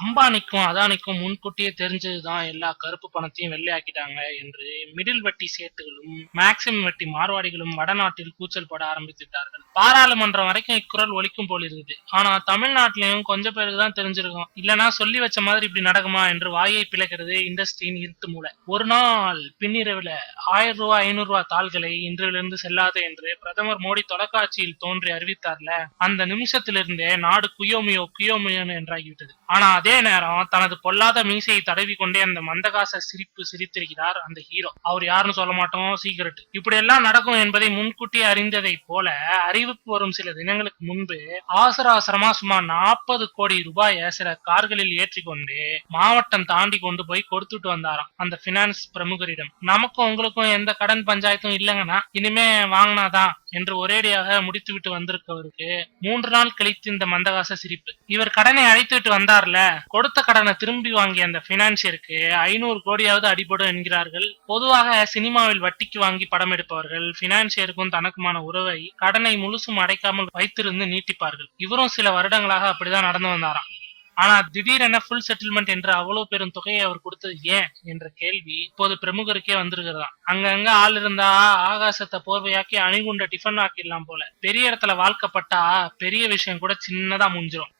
அம்பானிக்கும் அதானிக்கும் முன்கூட்டியே தெரிஞ்சதுதான் எல்லா கருப்பு பணத்தையும் வெள்ளையாக்கிட்டாங்க என்று மிடில் வட்டி சேட்டுகளும் மேக்சிம் வட்டி மார்வாடிகளும் வடநாட்டில் கூச்சல் போட ஆரம்பித்து விட்டார்கள். பாராளுமன்றம் வரைக்கும் இக்குரல் ஒலிக்கும் போல் இருக்குது. ஆனா தமிழ்நாட்டிலையும் கொஞ்சம் பேருக்கு தான் தெரிஞ்சிருக்கும். இல்லனா சொல்லி வச்ச மாதிரி இப்படி நடக்குமா என்று வாயை பிளக்கிறது இண்டஸ்ட்ரியின் இருட்டு மூளை. ஒரு நாள் பின்னிரவுல 1000 ரூபாய் 500 ரூபாய் தாள்களை இன்றிலிருந்து செல்லாது என்று பிரதமர் மோடி தொலைக்காட்சியில் தோன்றி அறிவித்தார்ல, அந்த நிமிஷத்திலிருந்தே நாடு குயோமியோ குயோமியோ என்றாகிவிட்டது. ஆனா அதே நேரம் தனது பொல்லாத மீசையை தடவி கொண்டே அந்த மந்தகாச சிரிப்பு சிரித்திருக்கிறார் அந்த ஹீரோ. அவர் யாருன்னு சொல்ல மாட்டோம், சீக்கிரட். இப்படி எல்லாம் நடக்கும் என்பதை முன்கூட்டி அறிந்ததை போல அறிவிப்பு வரும் சில தினங்களுக்கு முன்பு அவசர அவசரமா சுமார் 40 கோடி ரூபாயை சில கார்களில் ஏற்றி கொண்டு மாவட்டம் தாண்டி கொண்டு போய் கொடுத்துட்டு வந்தாராம் அந்த பினான்ஸ் பிரமுகரிடம். நமக்கும் உங்களுக்கும் எந்த கடன் பஞ்சாயத்தும் இல்லைங்கன்னா இனிமே வாங்கினாதான் என்று ஒரேடியாக முடித்துவிட்டு வந்திருக்கவருக்கு 3 நாள் கழித்து இந்த மந்தகாச சிரிப்பு. இவர் கடனை அழைத்துட்டு வந்தார்ல, கொடுத்த கடனை திரும்பி வாங்கிய அந்த பினான்சியருக்கு 500 கோடியாவது அடிபடும் என்கிறார்கள். பொதுவாக சினிமாவில் வட்டிக்கு வாங்கி படம் எடுப்பவர்கள் பினான்சியருக்கும் தனக்குமான உறவை கடனை முழுசும் அடைக்காமல் வைத்திருந்து நீட்டிப்பார்கள். இவரும் சில வருடங்களாக அப்படிதான் நடந்து வந்தாராம். ஆனா திடீரென ஃபுல் செட்டில்மெண்ட் என்று அவ்வளவு பெரும் தொகையை அவர் கொடுத்தது ஏன் என்ற கேள்வி இப்போது பிரமுகருக்கே வந்திருக்கிறதாம். அங்கங்க ஆள் இருந்தா ஆகாசத்தை போர்வையாக்கி அணிகுண்ட டிஃபன் ஆக்கிடலாம் போல. பெரிய இடத்துல வாழ்க்கப்பட்டா பெரிய விஷயம் கூட சின்னதா முடிஞ்சிடும்.